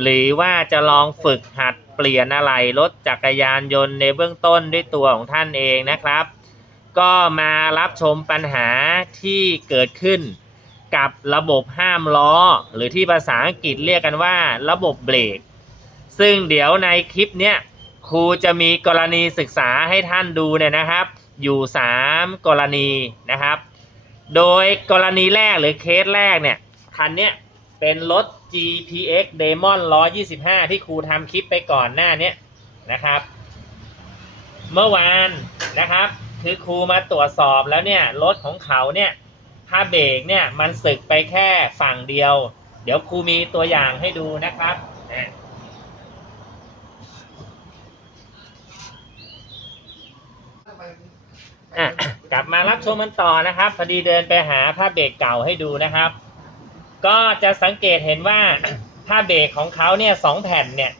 หรือว่าจะลองฝึกหัดเปลี่ยนอะไหล่รถจักรยานยนต์ในเบื้องต้นด้วยตัวของท่านเองนะครับ ก็มารับชมปัญหาที่เกิดขึ้นกับระบบห้ามล้อ หรือที่ภาษาอังกฤษเรียกกันว่าระบบเบรก ซึ่งเดี๋ยวในคลิปเนี้ยครูจะมีกรณีศึกษาให้ท่านดูเนี่ยนะครับ อยู่ 3 กรณีนะครับ โดยกรณีแรกหรือเคสแรกเนี่ยคันเนี้ย เป็นรถ GPX Demon 125 ที่ครูทำคลิปไปก่อนหน้านี้นะครับ เมื่อวานนะครับ คือครูมาตรวจสอบแล้วเนี่ย รถของเขาเนี่ยผ้าเบรกเนี่ยมันสึกไปแค่ฝั่งเดียว เดี๋ยวครูมีตัวอย่างให้ดูนะครับอะกลับมารับชมมันต่อนะครับ พอดีเดินไปหาผ้าเบรกเก่าให้ดูนะครับ ก็จะสังเกตเห็นว่าผ้าเบรกของเขาเนี่ยสองแผ่นเนี่ย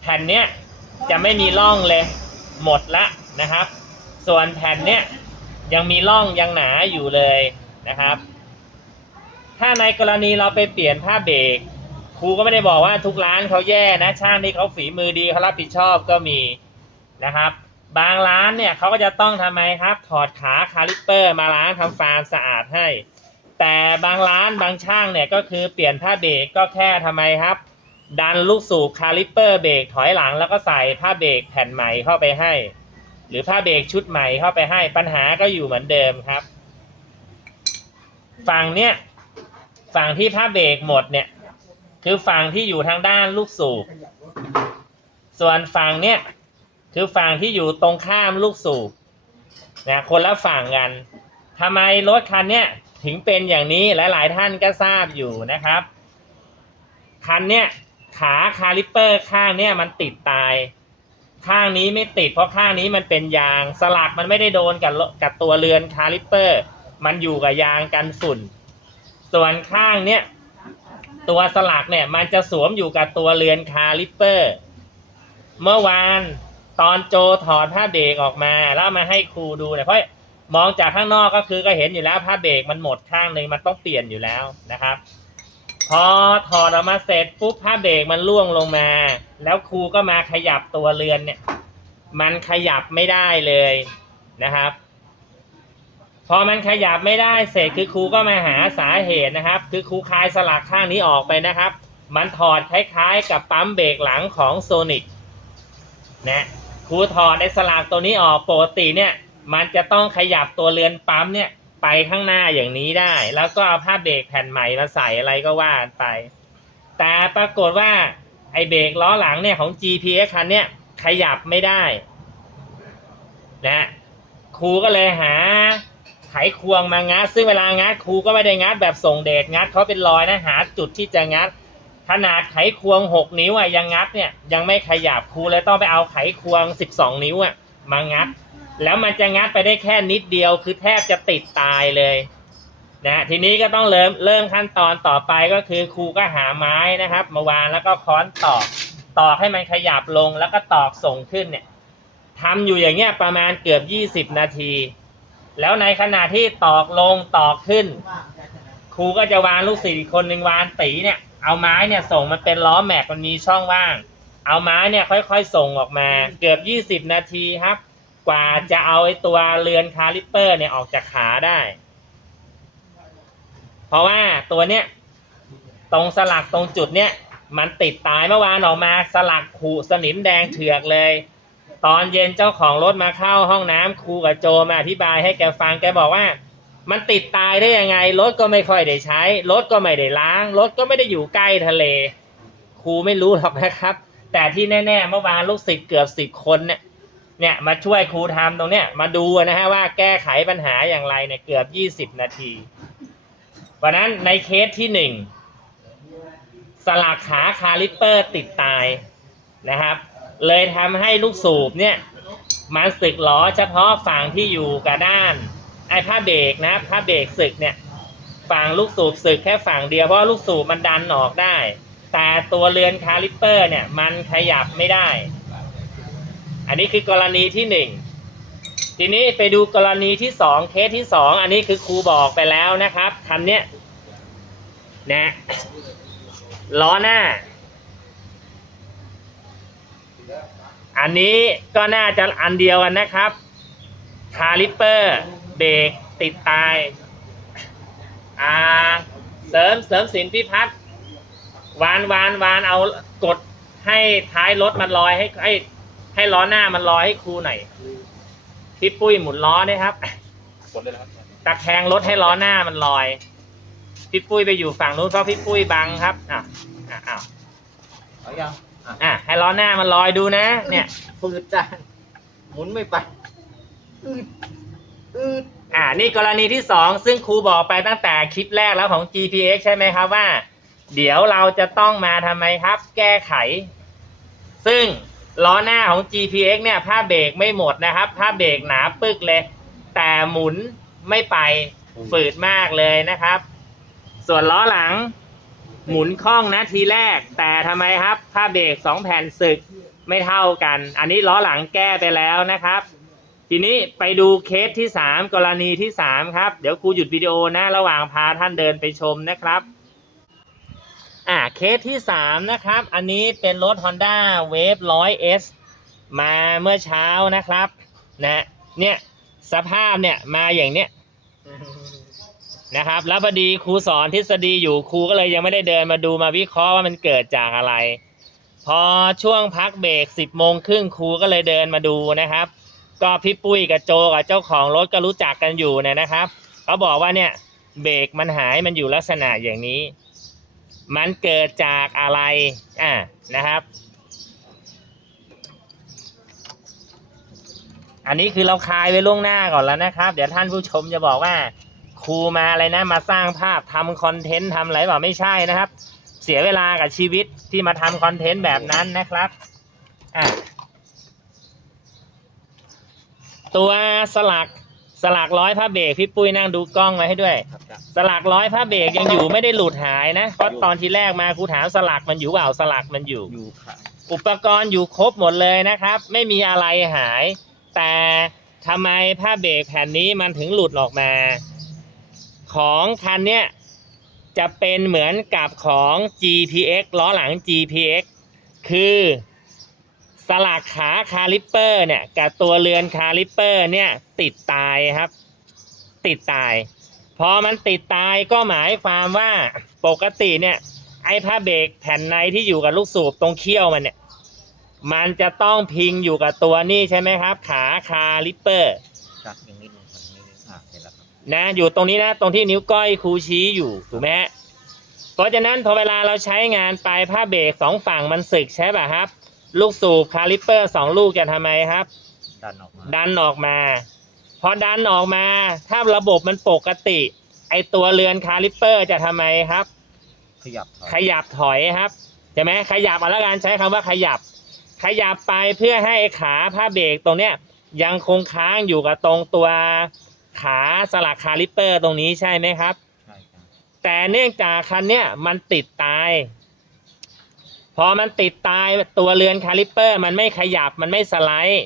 แผ่นเนี้ยจะไม่มีร่องเลย หมดละนะครับ ส่วนแผ่นเนี้ยยังมีร่องยังหนาอยู่เลยนะครับ ถ้าในกรณีเราไปเปลี่ยนผ้าเบรกครูก็ไม่ได้บอกว่าทุกร้านเขาแย่นะช่างที่เขาฝีมือดีเขารับผิดชอบก็มีนะครับ บางร้านเนี่ยเขาก็จะต้องทำไมครับ ถอดขาคาลิปเปอร์มาล้างทำฟาร์มสะอาดให้ แต่บางร้านบางช่างเนี่ยก็คือเปลี่ยนผ้าเบรกก็แค่ทำไมครับ ดันลูกสูบคาลิปเปอร์เบรกถอยหลังแล้วก็ใส่ผ้าเบรกแผ่นใหม่เข้าไปให้ หรือผ้าเบรกชุดใหม่เข้าไปให้ปัญหาก็อยู่เหมือนเดิมครับ ฝั่งเนี้ยฝั่งที่ผ้าเบรกหมดเนี่ย คือฝั่งที่อยู่ทางด้านลูกสูบส่วนฝั่งเนี้ยคือฝั่งที่อยู่ตรงข้ามลูกสูบนะคนละฝั่งกันทำไมรถคันเนี้ย ถึงเป็นอย่างนี้หลายๆท่านก็ทราบอยู่นะครับ คันเนี้ยขาคาลิปเปอร์ข้างเนี้ยมันติดตาย ข้างนี้ไม่ติดเพราะข้างนี้มันเป็นยางสลักมันไม่ได้โดนกับกับตัวเรือนคาลิปเปอร์ มันอยู่กับยางกันฝุ่น ส่วนข้างเนี้ยตัวสลักเนี่ยมันจะสวมอยู่กับตัวเรือนคาลิปเปอร์ เมื่อวานตอนโจถอดผ้าเบรกออกมาแล้วมาให้ครูดูเนี่ยเพราะ มองจากข้างนอกก็คือก็เห็นอยู่แล้วผ้าเบรกมันหมดข้างหนึ่งมันต้องเปลี่ยนอยู่แล้วนะครับ พอถอดออกมาเสร็จปุ๊บผ้าเบรกมันล่วงลงมา แล้วครูก็มาขยับตัวเรือนเนี่ย มันขยับไม่ได้เลยนะครับ พอมันขยับไม่ได้เสร็จคือครูก็มาหาสาเหตุนะครับ คือครูคลายสลักข้างนี้ออกไปนะครับ มันถอดคล้ายๆ กับปั๊มเบรกหลังของโซนิกนะครูถอดในสลักตัวนี้ออกปกติเนี่ย มันจะต้องขยับตัวเรือนปั๊มเนี่ยไปข้างหน้าอย่างนี้ได้ แล้วก็เอาผ้าเบรกแผ่นใหม่มาใส่อะไรก็ว่าไป แต่ปรากฏว่าไอเบรกล้อหลังเนี่ยของ GPS คันเนี่ยขยับไม่ได้นะครูก็เลยหาไขควงมางัด ซึ่งเวลางัดครูก็ไม่ได้งัดแบบส่งเดชงัดเขาเป็นรอยนะหาจุดที่จะงัด ขนาดไขควง 6 นิ้วอะยังงัดเนี่ยยังไม่ขยับครูเลยต้องไปเอาไขควง 12 นิ้วอะมางัด แล้วมันจะงัดไปได้แค่นิดเดียวคือแทบจะติดตายเลยนะทีนี้ก็ต้องเริ่มเริ่มขั้นตอนต่อไปก็คือครูก็หาไม้นะครับมาวางแล้วก็ค้อนตอกตอกให้มันขยับลงแล้วก็ตอกส่งขึ้นเนี่ยทำอยู่อย่างเงี้ยประมาณเกือบ20นาที แล้วในขณะที่ตอกลงตอกขึ้น ครูก็จะวางลูกศิษย์อีกคนหนึ่งวางตีเนี่ยเอาไม้เนี่ยส่งมันเป็นล้อแม็กมันมีช่องว่าง เอาไม้เนี่ยค่อยๆส่งออกมา เกือบ20นาทีครับ กว่าจะเอาไอ้ตัวเรือนคาลิปเปอร์เนี่ยออกจากขาได้ เพราะว่าตัวเนี้ยตรงสลักตรงจุดเนี้ยมันติดตายเมื่อวานออกมาสลักขูสนิมแดงเถือกเลย ตอนเย็นเจ้าของรถมาเข้าห้องน้ำครูกับโจมาอธิบายให้แกฟังแกบอกว่า มันติดตายได้ยังไงรถก็ไม่ค่อยได้ใช้รถก็ไม่ได้ล้างรถก็ไม่ได้อยู่ใกล้ทะเล ครูไม่รู้หรอกนะครับ แต่ที่แน่ๆเมื่อวานลูกศิษย์เกือบสิบคนเนี่ย เนี่ยมาช่วยครูทำตรงเนี้ยมาดูนะฮะว่าแก้ไขปัญหาอย่างไรเนี่ยเกือบยี่สิบนาที เพราะนั้นในเคสที่หนึ่งสลักขาคาลิปเปอร์ติดตายนะครับ เลยทำให้ลูกสูบเนี่ยมันสึกล้อเฉพาะฝั่งที่อยู่กับด้านไอ้ผ้าเบรกนะผ้าเบรกสึกเนี่ยฝั่งลูกสูบสึกแค่ฝั่งเดียวเพราะลูกสูบมันดันออกได้ แต่ตัวเรือนคาลิปเปอร์เนี่ยมันขยับไม่ได้ อันนี้คือกรณีที่หนึ่งทีนี้ไปดูกรณีที่สองเคสที่สองอันนี้คือครูบอกไปแล้วนะครับคำเนี้ยนะล้อหน้า อันนี้ก็น่าจะอันเดียวกันนะครับคาลิปเปอร์เบรกติดตายอ่าเสริมเสริมสินพิพัฒน์วานวานวานเอากดให้ท้ายรถมันลอยให้ให้ ให้ล้อหน้ามันลอยให้ครูหน่อยพี่ปุ้ยหมุนล้อด้วยครับกดเลยนะครับตะแคงรถให้ล้อหน้ามันลอย พี่ปุ้ยไปอยู่ฝั่งนู้นเพราะพี่ปุ้ยบังครับอะอะอ้าวเอายังอะอะให้ล้อหน้ามันลอยดูนะ เนี่ยฟืดจานหมุนไม่ไปอืดอืดอ่านี่กรณีที่สองซึ่งครูบอกไปตั้งแต่คลิปแรกแล้วของ GPX ใช่ไหมครับว่า เดี๋ยวเราจะต้องมาทำไมครับ แก้ไข ซึ่ง ล้อหน้าของ GPX เนี่ยผ้าเบรกไม่หมดนะครับผ้าเบรกหนาปึกเลย แต่หมุนไม่ไปฝืดมากเลยนะครับ ส่วนล้อหลัง หมุนคล่องนะทีแรก แต่ทำไมครับผ้าเบรกสองแผ่นสึกไม่เท่ากัน อันนี้ล้อหลังแก้ไปแล้วนะครับ ทีนี้ไปดูเคสที่สามกรณีที่สามครับ เดี๋ยวครูหยุดวิดีโอนะ ระหว่างพาท่านเดินไปชมนะครับ อ่าเคสที่สามนะครับ อันนี้เป็นรถ Honda Wave 100S มาเมื่อเช้านะครับนะเนี่ยสภาพเนี่ยมาอย่างเนี้ยนะครับ แล้วพอดีครูสอนทฤษฎีอยู่ครูก็เลยยังไม่ได้เดินมาดูมาวิเคราะห์ว่ามันเกิดจากอะไร พอช่วงพักเบรกสิบโมงครึ่งครูก็เลยเดินมาดูนะครับ ก็พี่ปุ้ยกับโจกับเจ้าของรถก็รู้จักกันอยู่เนี่ยนะครับเขาบอกว่าเนี่ยเบรกมันหายมันอยู่ลักษณะอย่างนี้ มันเกิดจากอะไรอ่านะครับ อันนี้คือเราคลายไว้ล่วงหน้าก่อนแล้วนะครับ เดี๋ยวท่านผู้ชมจะบอกว่าครูมาอะไรนะมาสร้างภาพทำคอนเทนต์ทำอะไรเปล่าไม่ใช่นะครับ เสียเวลากับชีวิตที่มาทำคอนเทนต์แบบนั้นนะครับอะตัวสลัก สลักร้อยผ้าเบรกพี่ปุ้ยนั่งดูกล้องไว้ให้ด้วย ครับจ้ะสลักร้อยผ้าเบรกยังอยู่ไม่ได้หลุดหายนะเพราะตอนที่แรกมาครูถามสลักมันอยู่เปล่าสลักมันอยู่ อยู่ค่ะอุปกรณ์อยู่ครบหมดเลยนะครับ ไม่มีอะไรหาย แต่ทำไมผ้าเบรกแผ่นนี้มันถึงหลุดออกมา ของคันเนี้ยจะเป็นเหมือนกับของ GPX ล้อหลัง GPX คือ สลักขาคาลิปเปอร์เนี่ยกับตัวเรือนคาลิปเปอร์เนี่ยติดตายครับ ติดตาย พอมันติดตายก็หมายความว่าปกติเนี่ยไอ้ผ้าเบรกแผ่นในที่อยู่กับลูกสูบตรงเขี้ยวมันเนี่ยมันจะต้องพิงอยู่กับตัวนี่ใช่ไหมครับ ขาคาลิปเปอร์จัดอย่างนิดนึงครับนิดนึงอะเห็นแล้วครับนะอยู่ตรงนี้นะตรงที่นิ้วก้อยครูชี้อยู่ถูกไหมฮะเพราะฉะนั้นพอเวลาเราใช้งานไปผ้าเบรกสองฝั่งมันสึกใช่ป่ะครับ ลูกสูบคาลิปเปอร์สองลูกจะทำไมครับ ดันออกมา ดันออกมาพอดันออกมา ถ้าระบบมันปกติ ไอตัวเรือนคาลิปเปอร์จะทำไมครับ ขยับถอยขยับถอยครับใช่ไหมขยับเอาละกันใช้คำว่าขยับ ขยับไปเพื่อให้ขาผ้าเบรกตรงเนี้ยยังคงค้างอยู่กับตรงตัวขาสลักคาลิปเปอร์ตรงนี้ใช่ไหมครับ ใช่ครับ แต่เนื่องจากคันเนี้ยมันติดตาย พอมันติดตายตัวเรือนคาลิปเปอร์ มันไม่ขยับมันไม่สไลด์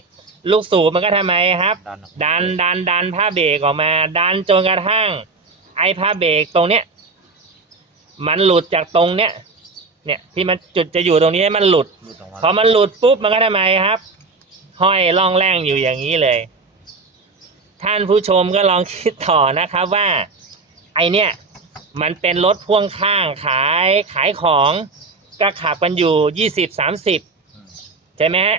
ลูกสูบมันก็ทำไมครับดันออกมาดันดันดันผ้าเบรกออกมา ดันจนกระทั่ง ไอ้ผ้าเบรกตรงเนี้ยมันหลุดจากตรงเนี้ยเนี่ยที่มันจุดจะอยู่ตรงนี้มันหลุดหลุดออกมาพอมันหลุดปุ๊บมันก็ทำไมครับ ห้อยล่องแร่งอยู่อย่างนี้เลย ท่านผู้ชมก็ลองคิดต่อนะครับว่า ไอเนี่ยมันเป็นรถพ่วงข้างขายขายของ ก็ขับกันอยู่ยี่สิบสามสิบอืมใช่ไหมฮะ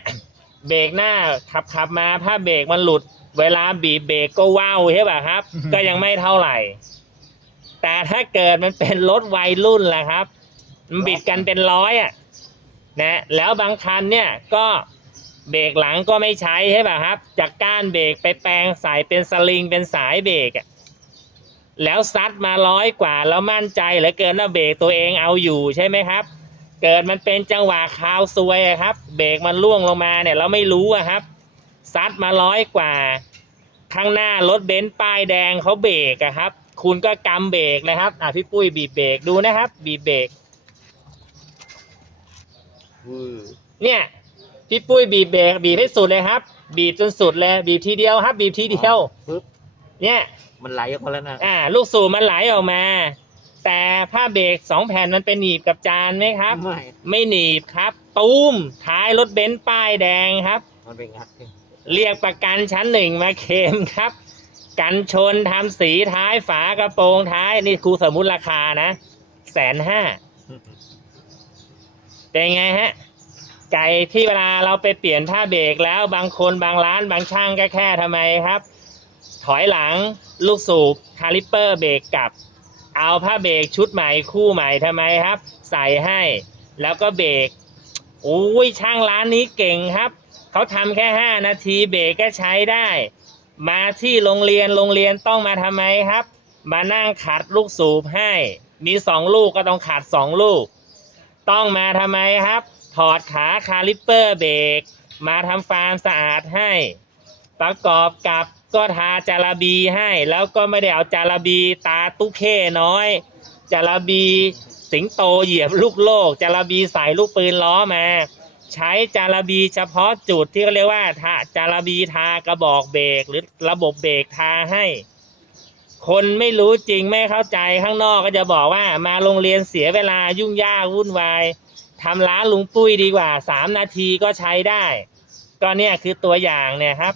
เบรกหน้าขับขับมาถ้าเบรกมันหลุด เวลาบีบเบรกก็ว้าวใช่ป่ะครับ ก็ยังไม่เท่าไหร่ แต่ถ้าเกิดมันเป็นรถวัยรุ่นล่ะครับ มันบิดกันเป็นร้อยอะนะแล้วบางคันเนี่ยก็เบรกหลังก็ไม่ใช้ใช่ป่ะครับ จากก้านเบรกไปแปลงใส่เป็นสลิงเป็นสายเบรกอะแล้วซัดมาร้อยกว่าแล้วมั่นใจเหลือเกินว่าเบรกตัวเองเอาอยู่ใช่ไหมครับ เกิดมันเป็นจังหวะคาวซวยอะครับ เบรกมันล่วงลงมาเนี่ยเราไม่รู้อะครับซัดมาร้อยกว่าข้างหน้ารถเบนซ์ป้ายแดงเขาเบรกอะครับ คุณก็กำเบรกนะครับอะพี่ปุ้ยบีบเบรกดูนะครับ บีบเบรกวือเนี่ยพี่ปุ้ยบีบเบรกบีบให้สุดเลยครับ บีบจนสุดเลยบีบทีเดียวครับ บีบทีเดียวปึ๊บเนี่ยมันไหลออกมาแล้วนะอ่า ลูกสูบมันไหลออกมา แต่ผ้าเบรกสองแผ่นมันเป็นหนีบกับจานไหมครับ ไม่ไม่หนีบครับ ตูมท้ายรถเบนซ์ป้ายแดงครับ มันเป็นงัดขึ้นเรียกประกันชั้นหนึ่งมาเคลมครับ กันชนทำสีท้ายฝากระโปรงท้ายนี่ครูสมมุติราคานะแสนห้าเป็นไงฮะ ไก่ที่เวลาเราไปเปลี่ยนผ้าเบรกแล้วบางคนบางร้านบางช่างก็แค่ทำไมครับ ถอยหลังลูกสูบคาลิปเปอร์เบรกกลับ เอาผ้าเบรกชุดใหม่คู่ใหม่ทำไมครับ ใส่ให้ แล้วก็เบรกโอ้ยช่างร้านนี้เก่งครับ เขาทำแค่ห้านาทีเบรกก็ใช้ได้ มาที่โรงเรียนโรงเรียนต้องมาทำไมครับ มานั่งขัดลูกสูบให้ มีสองลูกก็ต้องขัดสองลูก ต้องมาทำไมครับ ถอดขาคาลิปเปอร์เบรกมาทำฟาร์มสะอาดให้ ประกอบกับ ก็ทาจาระบีให้ แล้วก็ไม่ได้เอาจาระบีตาตุ๊กเข้น้อย จาระบีสิงโตเหยียบลูกโลก จาระบีใส่ลูกปืนล้อมา ใช้จาระบีเฉพาะจุดที่เขาเรียกว่าทาจาระบีทากระบอกเบรกหรือระบบเบรกทาให้ คนไม่รู้จริงไม่เข้าใจข้างนอกก็จะบอกว่ามาโรงเรียนเสียเวลายุ่งยากวุ่นวายทำร้านลุงปุ้ยดีกว่าสามนาทีก็ใช้ได้ ก็เนี่ยคือตัวอย่างเนี่ยครับ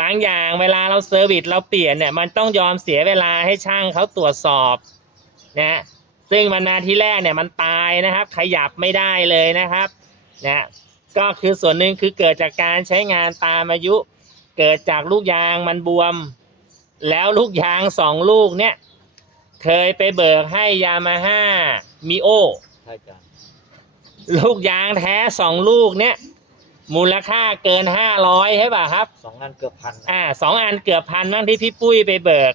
บางอย่างเวลาเราเซอร์วิสเราเปลี่ยนเนี่ยมันต้องยอมเสียเวลาให้ช่างเขาตรวจสอบนะซึ่งมันมาที่แรกเนี่ยมันตายนะครับ ขยับไม่ได้เลยนะครับนะก็คือส่วนหนึ่งคือเกิดจากการใช้งานตามอายุ เกิดจากลูกยางมันบวม แล้วลูกยางสองลูกเนี่ยเคยไปเบิกให้ยามาฮ่ามิโอใช่จ้ะลูกยางแท้สองลูกเนี่ย มูลค่าเกินห้าร้อยใช่ป่ะครับ สองอันเกือบพันนะอ่าสองอันเกือบพันบ้างที่พี่ปุ้ยไปเบิก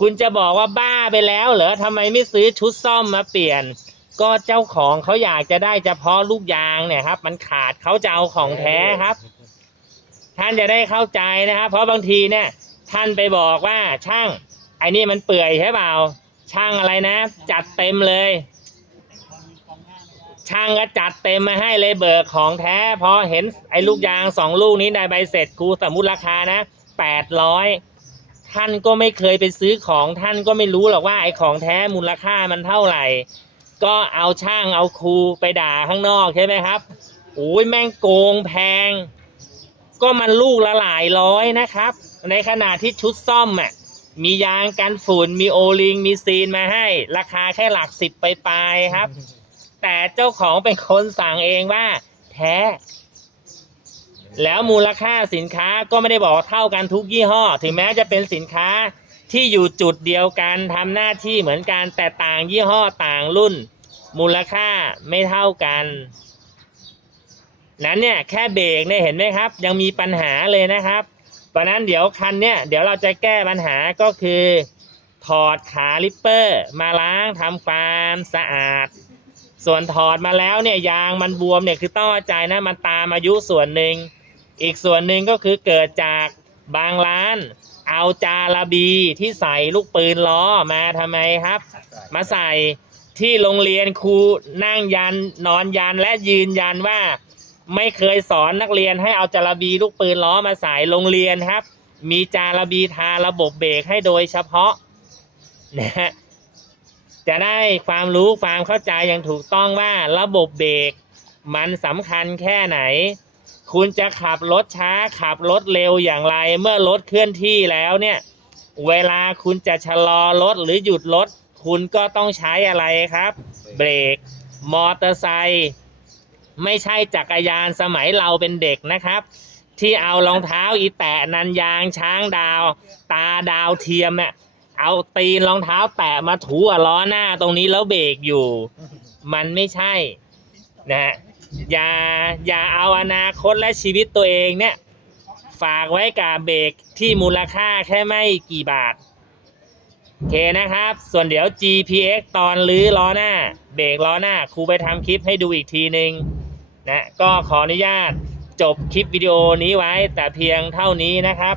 คุณจะบอกว่าบ้าไปแล้วเหรอทำไมไม่ซื้อชุดซ่อมมาเปลี่ยน ก็เจ้าของเขาอยากจะได้เฉพาะลูกยางเนี่ยครับ มันขาดเขาจะเอาของแท้ครับ ท่านจะได้เข้าใจนะครับ เพราะบางทีเนี่ย ท่านไปบอกว่าช่าง ไอ้นี่มันเปื่อยใช่เปล่า ช่างอะไรนะ จัดเต็มเลย ช่างก็จัดเต็มมาให้เลยเบิกของแท้พอเห็นไอ้ลูกยางสองลูกนี้ในใบเสร็จครูสมมุติราคานะแปดร้อยท่านก็ไม่เคยไปซื้อของท่านก็ไม่รู้หรอกว่าไอ้ของแท้มูลค่ามันเท่าไหร่ ก็เอาช่างเอาครูไปด่าข้างนอกใช่ไหมครับโอ้ยแม่งโกงแพง ก็มันลูกละหลายร้อยนะครับ ในขณะที่ชุดซ่อมอะมียางกันฝุ่นมีโอลิงมีซีนมาให้ ราคาแค่หลักสิบไปปลายครับ แต่เจ้าของเป็นคนสั่งเองว่า แท้ แล้วมูลค่าสินค้าก็ไม่ได้บอกเท่ากันทุกยี่ห้อ ถึงแม้จะเป็นสินค้าที่อยู่จุดเดียวกันทำหน้าที่เหมือนกันแต่ต่างยี่ห้อต่างรุ่น มูลค่าไม่เท่ากัน นั้นเนี่ยแค่เบรกเนี่ยเห็นไหมครับ ยังมีปัญหาเลยนะครับเพราะนั้นเดี๋ยวคันเนี่ยเดี๋ยวเราจะแก้ปัญหาก็คือ ถอดขาลิปเปอร์ มาล้างทำความสะอาด ส่วนถอดมาแล้วเนี่ยยางมันบวมเนี่ยคือต้องเข้าใจนะมันตามอายุส่วนหนึ่ง อีกส่วนหนึ่งก็คือเกิดจากบางร้าน เอาจาระบีที่ใส่ลูกปืนล้อมาทำไมครับ มาใส่ที่โรงเรียนครูนั่งยันนอนยันและยืนยันว่า ไม่เคยสอนนักเรียนให้เอาจาระบีลูกปืนล้อมาใส่โรงเรียนครับ มีจาระบีทาระบบเบรกให้โดยเฉพาะนะฮะ จะได้ความรู้ความเข้าใจอย่างถูกต้องว่าระบบเบรกมันสำคัญแค่ไหน คุณจะขับรถช้าขับรถเร็วอย่างไร เมื่อรถเคลื่อนที่แล้วเนี่ย เวลาคุณจะชะลอรถหรือหยุดรถ คุณก็ต้องใช้อะไรครับ เบรก มอเตอร์ไซค์ไม่ใช่จักรยานสมัยเราเป็นเด็กนะครับ ที่เอารองเท้าอีแตะนันยางช้างดาว ตาดาวเทียมเนี่ย เอาตีนรองเท้าแตะมาถูกับล้อหน้าตรงนี้แล้วเบรกอยู่ มันไม่ใช่ นะฮะอย่าอย่าเอาอนาคตและชีวิตตัวเองเนี่ย ฝากไว้กับเบรกที่มูลค่าแค่ไม่กี่บาทโอเคนะครับ ส่วนเดี๋ยว GPX ตอนลื้อล้อหน้า เบรกล้อหน้าครูไปทำคลิปให้ดูอีกทีนึงนะก็ขออนุญาตจบคลิปวิดีโอนี้ไว้แต่เพียงเท่านี้นะครับ